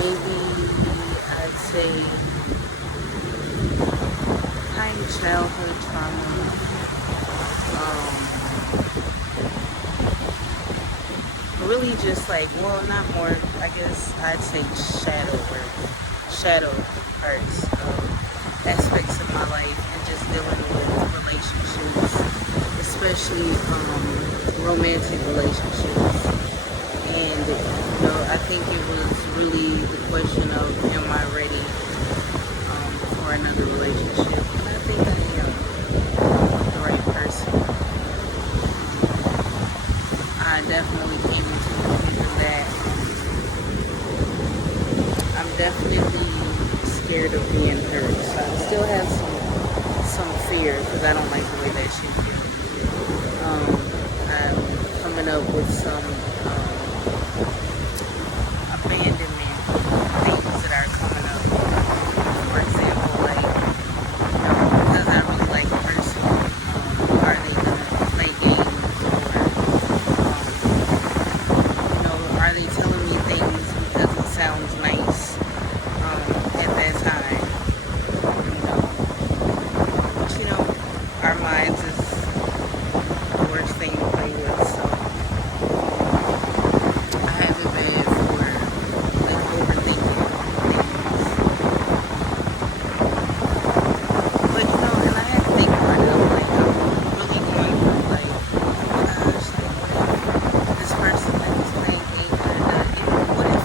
maybe I'd say kind of childhood trauma. Really just like, well, not more, I guess I'd say shadow work, shadow parts of aspects of my life and just dealing with relationships, especially romantic relationships. And, I think it was really the question of, am I ready for another relationship? And I think I am with the right person. I definitely came into the conclusion that I'm definitely scared of being hurt. So I still have some fear because I don't like the way that shit feels. I'm coming up with some abandonment things that are coming up. For example, like, because I really like a person, are they gonna play games or are they telling me things because it sounds nice at that time? But our minds is the worst thing to play with. So I have it bad for like overthinking things. But and I had to think about it. I'm like, I'm really going through like, oh my gosh, like what if this person that is playing games what if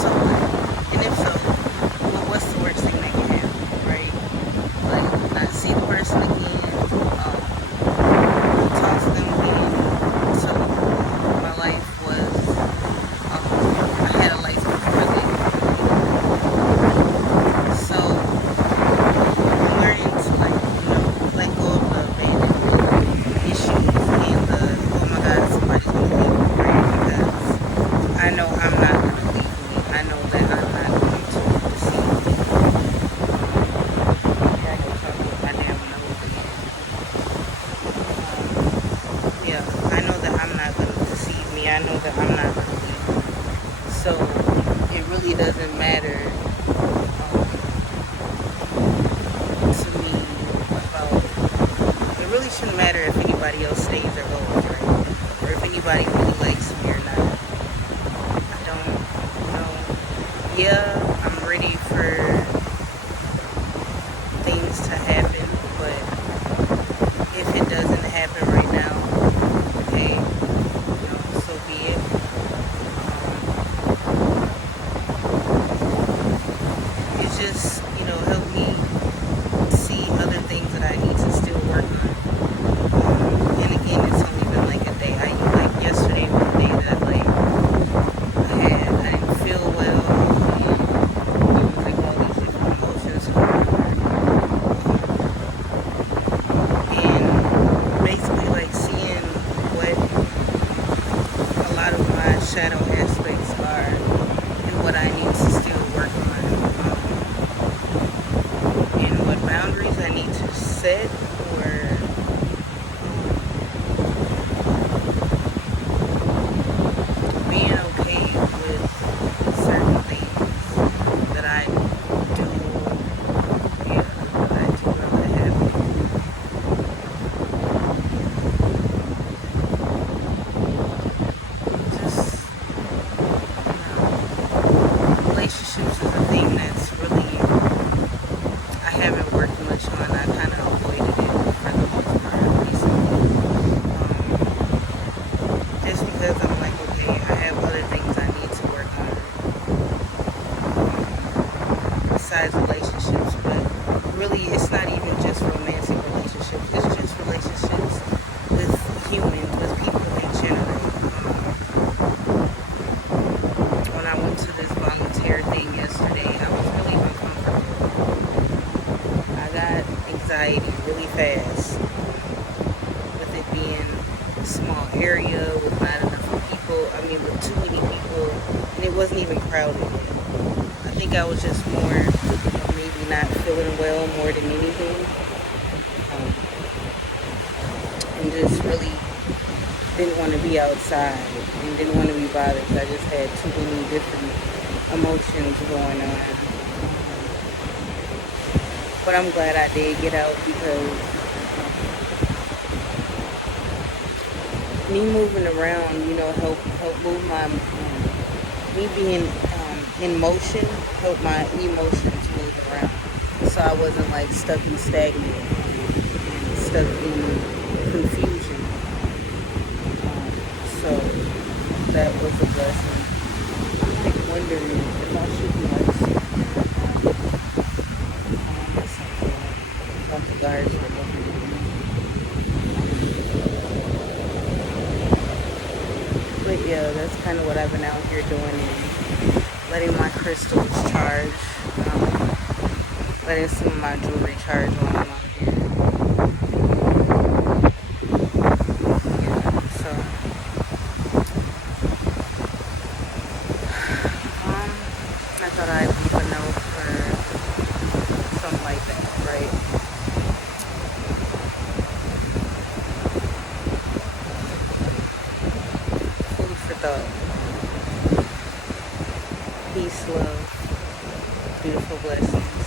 so what? And if so, well, what's the worst thing that can happen, right? Like not see the person again, talk to them again. So my life was, I had a life before them. So learning to like, let go of the abandonment issues and the, oh my God, somebody's gonna leave me, right? Because I know I'm not gonna leave me. I know that I'm not going to deceive me. Yeah, I can talk with my damn nose again. Yeah, I know that I'm not gonna deceive me. I know that I'm not gonna leave me. So it really doesn't matter to me about. It really shouldn't matter if anybody else stays or goes, right? Or if anybody really likes me or not. I don't know. Yeah, I'm ready for things to happen, but if it doesn't happen right now, okay, so be it. It's just, help me see other things that I need to still work on. And again, it's only been like a day. Like yesterday was a day that like I didn't feel well, and it was like all these different emotions going on. And basically like seeing what a lot of my shadow aspects are and what I need to still work on. And what boundaries I need to set or being okay with certain things that I do, yeah, that I do or that happen. Just, relationships is a thing that's really, I haven't worked much on. I kind of avoided it for the most part recently. Just because I'm like, okay, I have other things I need to work on besides relationships. But really, it's not even just romantic relationships. It's just relationships with humans, with people in general. When I went to this volunteer thing yesterday, I was really uncomfortable. I got anxiety really fast with it being a small area with not enough people. I mean, with too many people, and it wasn't even crowded. I think I was just more maybe not feeling well more than anything, and just really didn't want to be outside and didn't want to be bothered. I just had too many different emotions going on. But I'm glad I did get out because me moving around, help move my me being in motion, help my emotions move around. So I wasn't like stuck and stagnant, stuck in confusion. So that was a blessing. I'm like wondering if I should be like something like the guards were looking at me. But yeah, that's kind of what I've been out here doing and letting my crystals charge, letting some of my jewelry charge while I'm out here. Yeah, so I thought I'd leave a note for something like that, right? Food for thought. Peace, love, beautiful blessings.